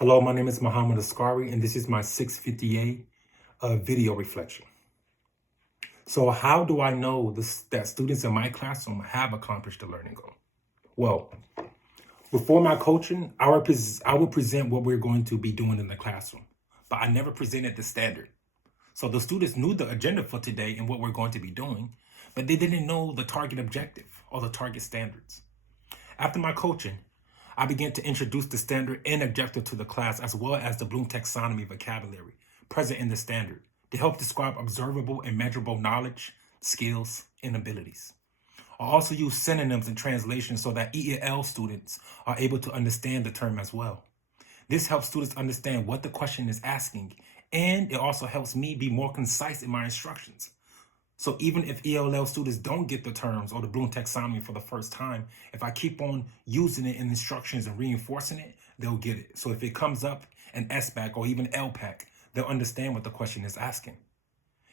Hello, my name is Muhammad Askari, and this is my 658 video reflection. So how do I know that students in my classroom have accomplished the learning goal? Well, before my coaching, I would present what we're going to be doing in the classroom, but I never presented the standard. So the students knew the agenda for today and what we're going to be doing, but they didn't know the target objective or the target standards. After my coaching, I began to introduce the standard and objective to the class, as well as the Bloom taxonomy vocabulary present in the standard to help describe observable and measurable knowledge, skills, and abilities. I also use synonyms and translations so that EEL students are able to understand the term as well. This helps students understand what the question is asking, and it also helps me be more concise in my instructions. So even if ELL students don't get the terms or the Bloom taxonomy for the first time, if I keep on using it in instructions and reinforcing it, they'll get it. So if it comes up in SBAC or even LPAC, they'll understand what the question is asking.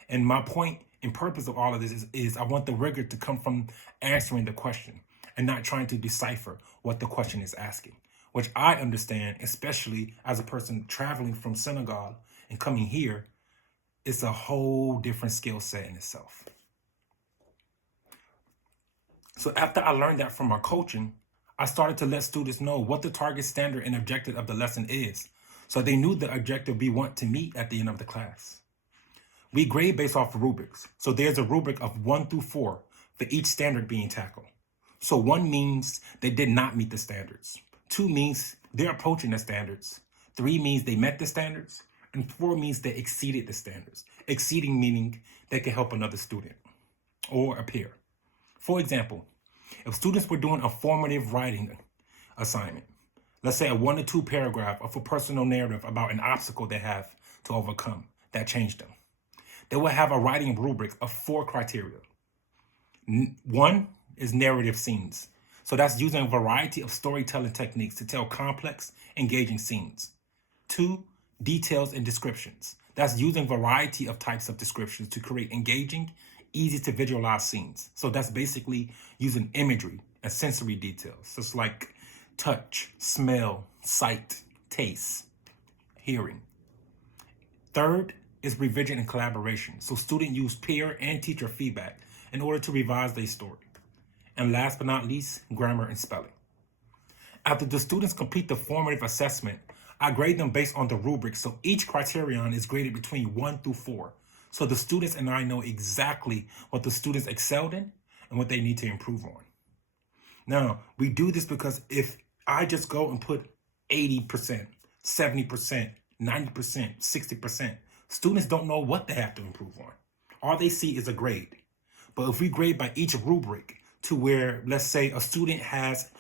And my point and purpose of all of this is I want the rigor to come from answering the question and not trying to decipher what the question is asking, which I understand, especially as a person traveling from Senegal and coming here. It's a whole different skill set in itself. So after I learned that from my coaching, I started to let students know what the target standard and objective of the lesson is, so they knew the objective we want to meet at the end of the class. We grade based off of rubrics. So there's a rubric of 1 through 4 for each standard being tackled. So 1 means they did not meet the standards. 2 means they're approaching the standards. 3 means they met the standards. And 4 means they exceeded the standards. Exceeding meaning they can help another student or a peer. For example, if students were doing a formative writing assignment, let's say a 1 to 2 paragraph of a personal narrative about an obstacle they have to overcome that changed them, they will have a writing rubric of 4 criteria. 1 is narrative scenes. So that's using a variety of storytelling techniques to tell complex, engaging scenes. 2, details and descriptions. That's using variety of types of descriptions to create engaging, easy to visualize scenes. So that's basically using imagery and sensory details, just like touch, smell, sight, taste, hearing. 3rd is revision and collaboration. So students use peer and teacher feedback in order to revise their story. And last but not least, grammar and spelling. After the students complete the formative assessment, I grade them based on the rubric, so each criterion is graded between 1 through 4. So the students and I know exactly what the students excelled in and what they need to improve on. Now, we do this because if I just go and put 80%, 70%, 90%, 60%, students don't know what they have to improve on. All they see is a grade. But if we grade by each rubric to where, let's say, a student has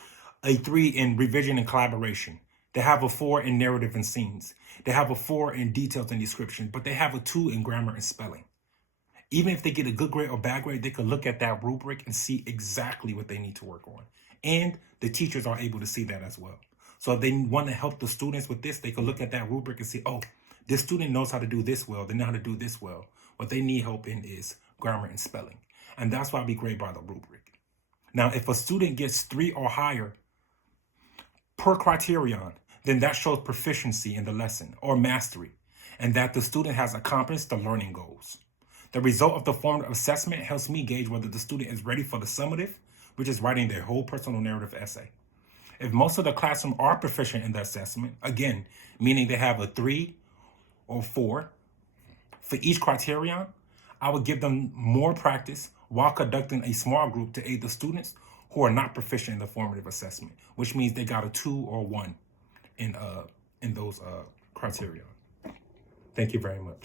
a 3 in revision and collaboration, they have a 4 in narrative and scenes. They have a 4 in details and description, but they have a 2 in grammar and spelling. Even if they get a good grade or bad grade, they can look at that rubric and see exactly what they need to work on. And the teachers are able to see that as well. So if they want to help the students with this, they can look at that rubric and see, oh, this student knows how to do this well. They know how to do this well. What they need help in is grammar and spelling. And that's why we grade by the rubric. Now, if a student gets 3 or higher per criterion, then that shows proficiency in the lesson or mastery, and that the student has accomplished the learning goals. The result of the formative assessment helps me gauge whether the student is ready for the summative, which is writing their whole personal narrative essay. If most of the classroom are proficient in the assessment, again, meaning they have a 3 or 4 for each criterion, I would give them more practice while conducting a small group to aid the students who are not proficient in the formative assessment, which means they got a 2 or 1 in those criteria. Thank you very much.